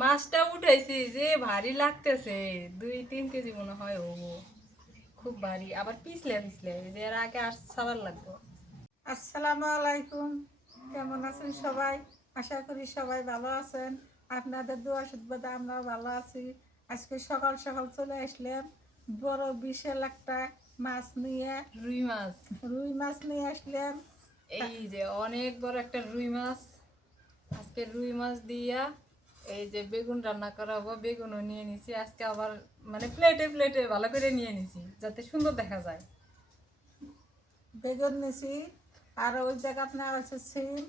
মাছটা উঠাইছি যে ভারী লাগতেছে, 2-3 কেজি মনে হয় ও, খুব ভারী, আবার পিছলে পিছলে যে এর আগে আর সাবার লাগবে। আসসালামু আলাইকুম, কেমন আছেন সবাই? আশা করি সবাই ভালো আছেন। আপনাদের দোয়া আশীর্বাদে আমরা ভালো আছি। আজকে সকাল সকাল চলে আসলাম বড় বিশাল একটা মাছ নিয়ে। রুই মাছ, রুই মাছ নিয়ে আসলাম। এই যে অনেক বড় একটা রুই মাছ। আজকে রুই মাছ দিয়া এই যে বেগুন রান্না করা হবো, বেগুনও নিয়ে নিছি আজকে, আবার মানে প্লেটে প্লেটে ভালো করে নিয়ে নিছি যাতে সুন্দর দেখা যায়। বেগুন নিছি, আর ওই জায়গাত নেওয়া আছে সিম,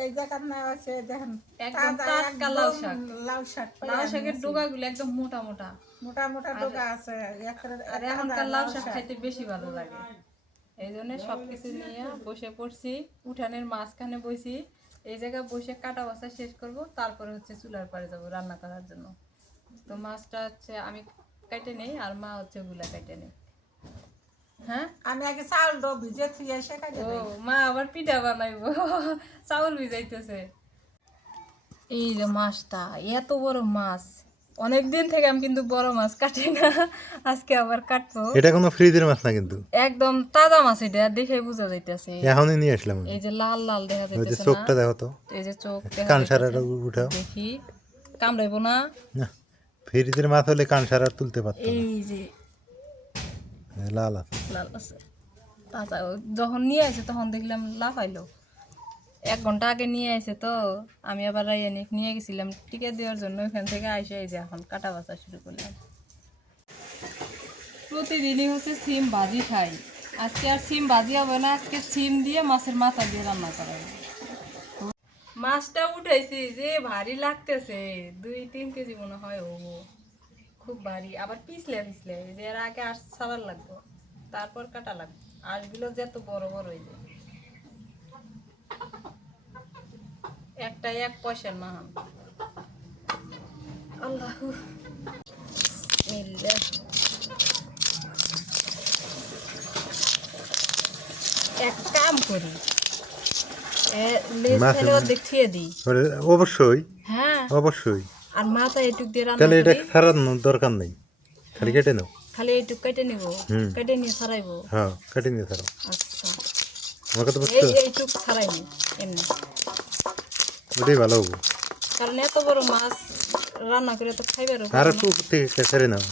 এই জায়গাত নেওয়া আছে দেখেন একদম তাজা টাটকা লাউ একদম শাক। লাউ শাক লাউ পাইয়া শাকের নিয়েছি। ডোকাগুলো একদম মোটা মোটা। মোটা মোটা আর ডোকা আছে, আর তাজা এখনকার লাউ লাউ শাক শাক। খাইতে বেশি ভালো লাগে। এই জন্য সবকিছু নিয়ে বসে পড়ছি, উঠানের মাঝখানে বসি। এই জায়গায় বসে কাটা বাছা শেষ করব, তারপরে হচ্ছে চুলার পাড়ে যাব রান্না করার জন্য। তো মাছটা হচ্ছে আমি কেটে নেই, আর মা হচ্ছে ওগুলা কেটে নেই। হ্যাঁ, আমি আগে চাউল ভিজে থুয়ে শেখাতে ও দেই। মা আবার পিঠা বানাইবো, চাউল ভিজাইতেছে। এই যে মাছটা, এত বড় মাছ, অনেকদিন থেকে আমি কিন্তু বড় মাছ কাটি না, আজকে আবার কাটবো। এটা কোনো ফ্রিজের মাছ না কিন্তু, একদম তাজা মাছ, এটা দেখে বোঝা যাইতেছে। এখনই নিয়ে আসলাম আমি। এই যে লাল লাল দেখা ওই যে যাইতেছে না, চোখটা দেখো তো, এই যে চোখ দেখা কান যাইতেছে। সারাটা উঠাও দেখি কামড়াইবো না। না। ফ্রিজের মাছ হলে কান সারা তুলতে পারতো না, এই যে লাল আছে। লাল আছে, তাজা। যখন নিয়ে আসে তখন দেখলাম লাফাইলো, 1 ঘন্টা আগে নিয়ে আসে তো। আমি আবার রাইয়ানিক নিয়ে গেছিলাম টিকা দেওয়ার জন্য, ওইখান থেকে আইসে এই যে এখন কাটা বাছা শুরু করলাম। প্রতিদিনই হচ্ছে সিম ভাজি খাই, আজকে আর সিম ভাজি হবে না, আজকে সিম দিয়ে মাছের মাথা দিয়ে রান্না করা হবে। মাছটা উঠাইছি যে ভারী লাগতেছে, 2-3 কেজি মনে হয় ও, খুব ভারী, আবার পিছলে পিছলে যে এর আগে আর সাবার লাগবে, তারপর কাটা লাগবে। আঁশগুলো যে এত বড় বড়, এই যে একটা 1 পয়সার না। আল্লাহ মিল্লা, এক কাম করি, লেজ মাছ ফেলে অর্ধেক থুয়ে দিই। অবশ্যই, হ্যাঁ, অবশ্যই। আর মাথা এটুক দিয়ে রান্না তাহলে এটা করি। ছাড়ানোর দরকার নেই, খালি কেটে নাও। খালি এটুক কেটে নিব, হুম, কেটে নিয়ে ছাড়াইবো। হ্যাঁ কেটে নিয়ে ছাড়াও। আচ্ছা, আমার কথা বুঝছো, এইটুক ছাড়াইনি এমনি, ওটাই ভালো হবো। কারণ এত বড় মাছ রান্না করে তো খাইবারও আর পারবো একটু না। উপর থেকে ছেড়ে নাও,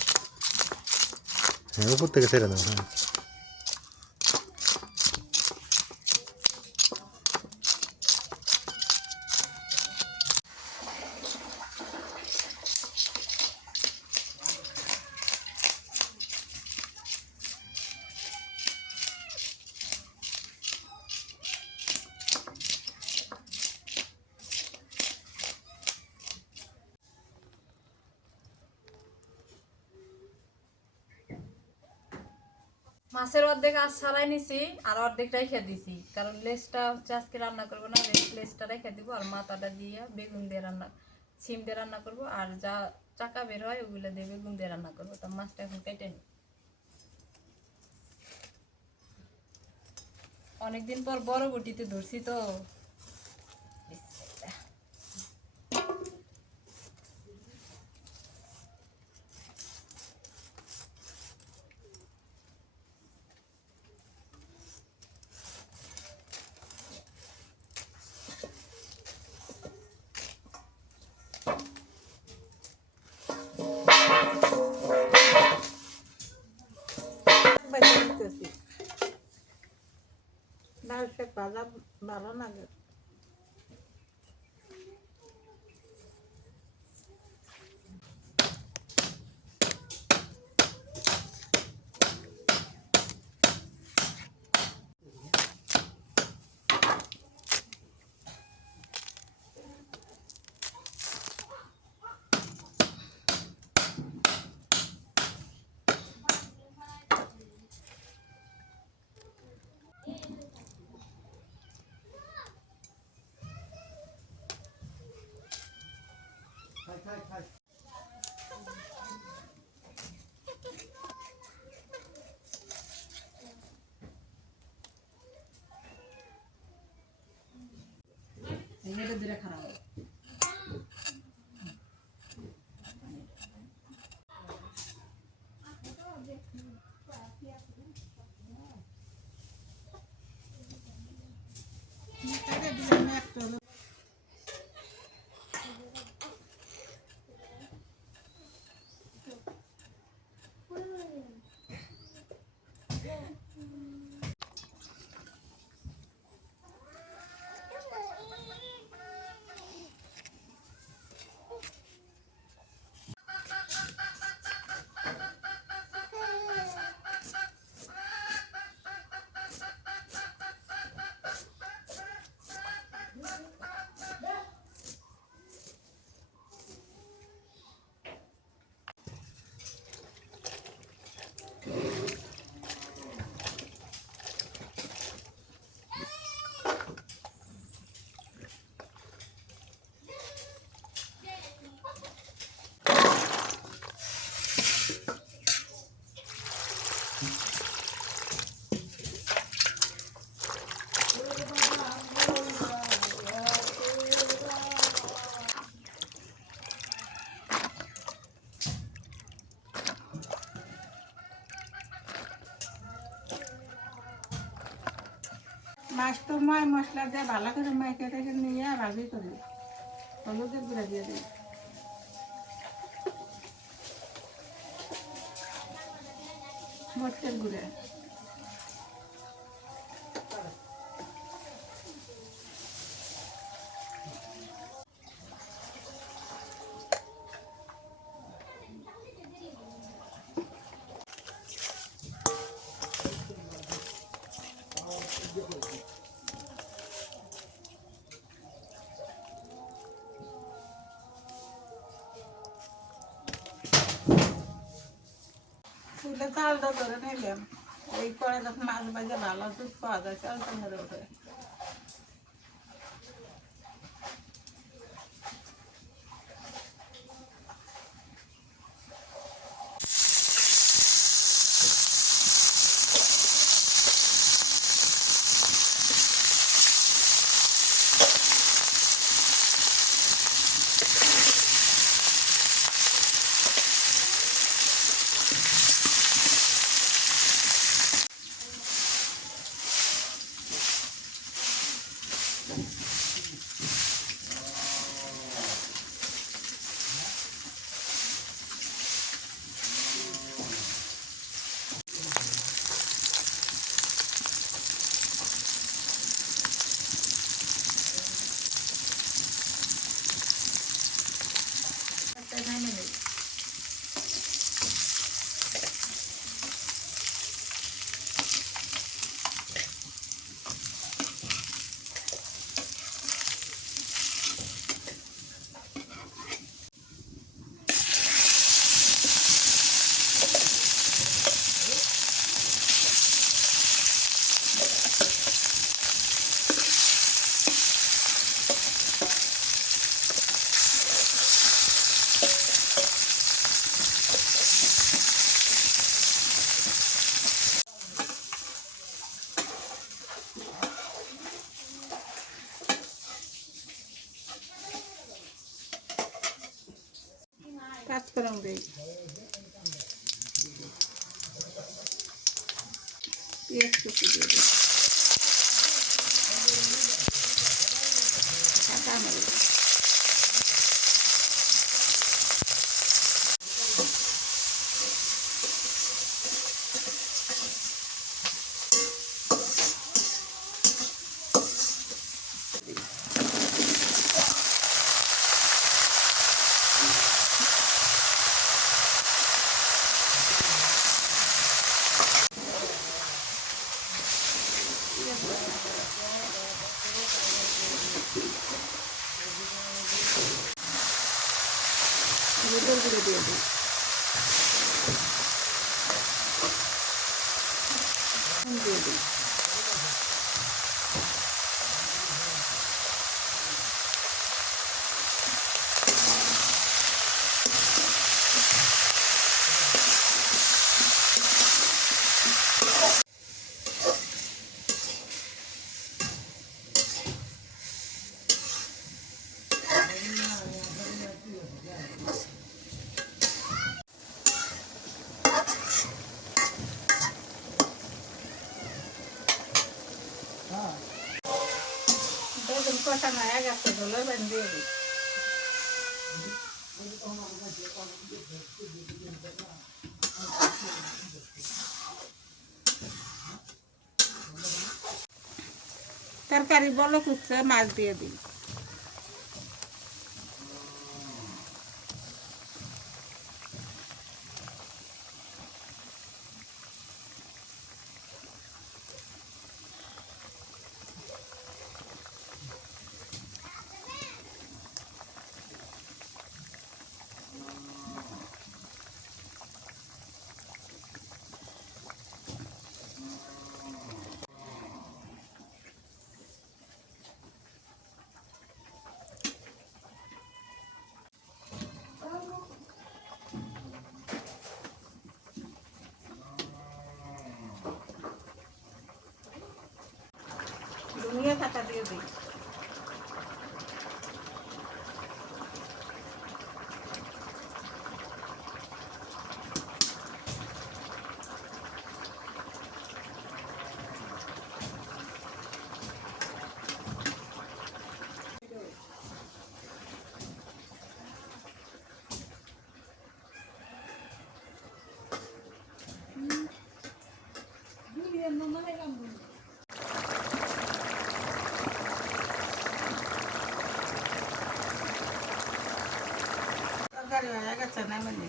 হ্যাঁ উপর থেকে ছেড়ে নাও, হ্যাঁ। মাছের অর্ধেক আজ ছাড়াই নিছি, আর অর্ধেক রেখে দিছি, কারণ লেজটা হচ্ছে আজকে রান্না করবো না, লেজটা রেখে দিব, আর মাথাটা দিয়ে বেগুন দিয়ে রান্না, সিম দিয়ে রান্না করবো, আর যা চাকা বের হয় ওগুলো দিয়ে বেগুন দিয়ে রান্না করবো। তো মাছটা এখন কেটে নিই, অনেকদিন পর বড় বটিতে ধরছি তো। বাইরে নিতেছি। লাউ শাক ভাজা ভালো লাগে। এটা দিলে খারাপ হবে। লাস্ট ময় মশলা দিয়ে ভালো করে মাইকে রেখে নিয়ে ভাজি করি হলুদের গুঁড়া দিয়ে দিই মরচের গুঁড়া চুলে চালটা ধরে নিলাম এই করে যখন মাছ ভাজে ভালো দুধ পাওয়া যায় চালটা ধরে ওঠে নামে নেই কাজ করুন দিই পেঁয়াজ কুচি দিয়ে দিই কাঁচা মরিচ হলুদের গুঁড়ো দিয়ে দিই নুন দিয়ে দিই বেগুন কষানো হয়ে গেছে ঝোলের পানি দিয়ে দিই তরকারি বলো কুচ্ছে মাছ দিয়ে দিই তরকারি হয়ে গেছে না মানে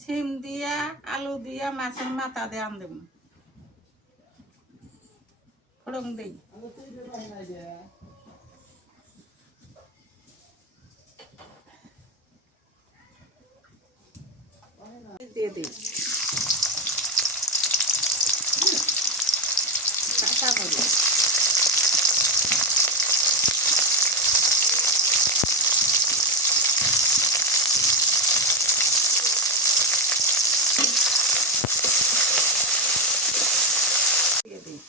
সিম দিয়া আলু দিয়া মাছের মাথা দিয়ে আন দেব ফোড়ন দেই দিয়ে দিই কাঁচা মরিচ দিয়ে দিই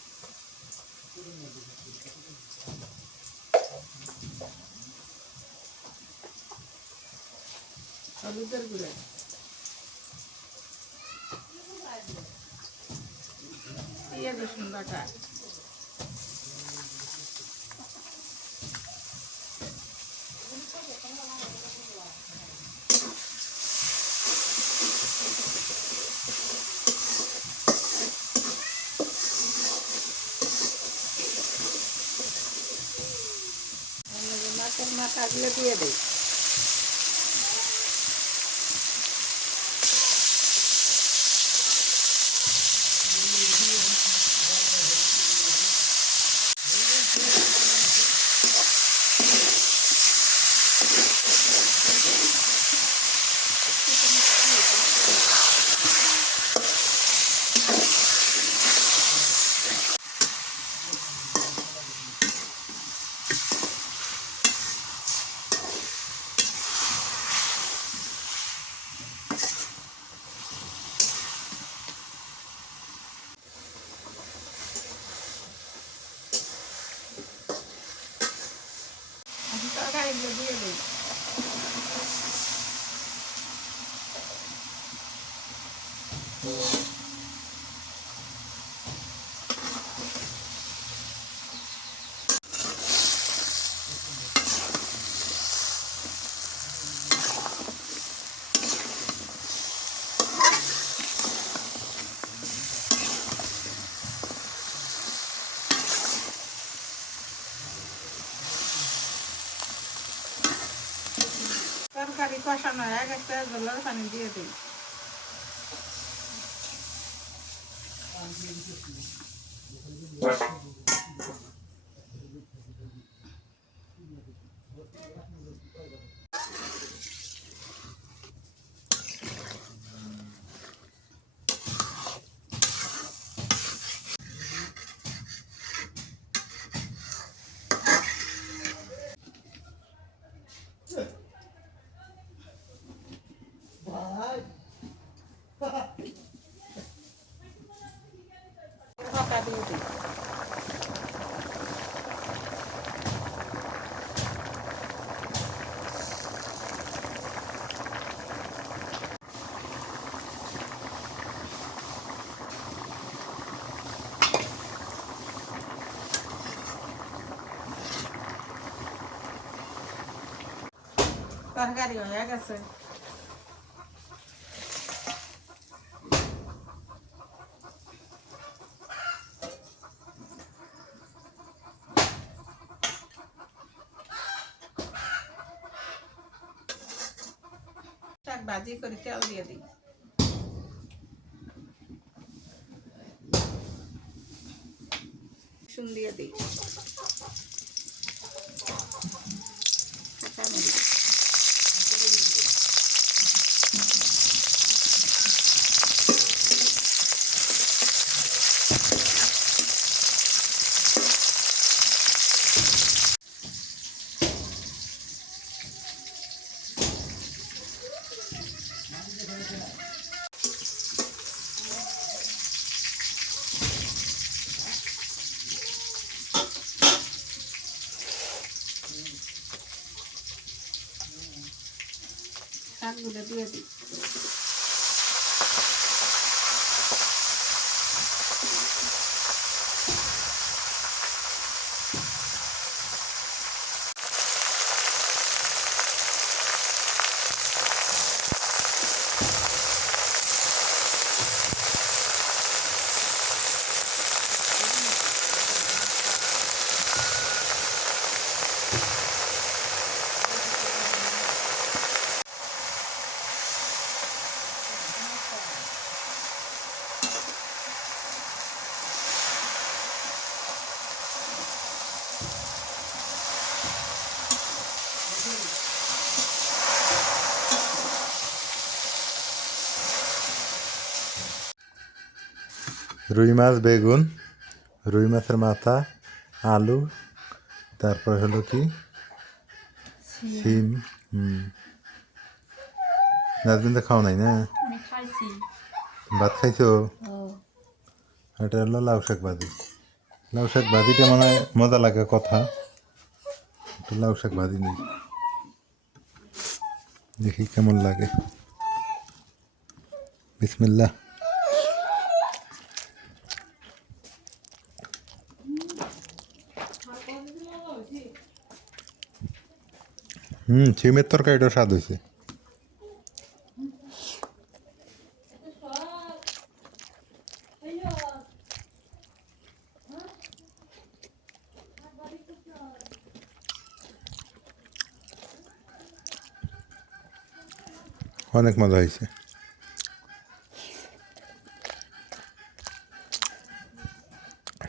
হলুদের গুঁড়ো দিয়ে রসুন বাটা মাছের মাথাগুলো দিয়ে দিই তরকারিগুলো দিয়ে দিই তরকারি কষানো হয়ে গেছে জলের পানি দিয়ে দিই ঢাকা দিয়ে দিই তরকারি হয়ে গেছে শাক ভাজি করে তেল দিয়ে দিই রসুন দিয়ে দিই কাঁচামরিচ মাছগুলো দিয়ে দিই। রুই মাছ, বেগুন, রুই মাছের মাথা, আলু, তারপর হলো কি সিম। নাজবিন তো খাও নাই না? আমি খাইছি। ভাত খাইছো? এটা হলো লাউ শাক ভাজি। লাউ শাক ভাজিটা মনে হয় মজা লাগে কথা, একটু লাউ শাক ভাজি নেই, দেখি কেমন লাগে। বিসমিল্লাহ। সিমের তরকারিটাও স্বাদ হয়েছে। অনেক মজা হয়েছে।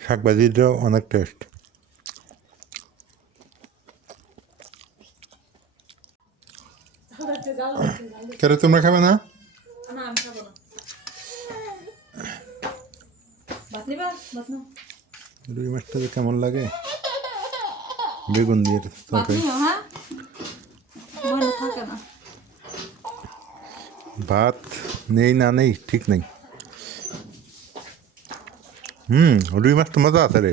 শাক ভাজিটাও অনেক টেস্ট। কেন তোমরা খাবে না? না আমি খাবো না। ভাত নিবা? ভাত নাও। রুই মাছটা যে কেমন লাগে বেগুন দিয়ে ভাত তরকারি। নিও, হ্যাঁ? মনে থাকে না। ভাত নেই না নেই ঠিক নেই। রুই মাছ তো মজা আছে রে।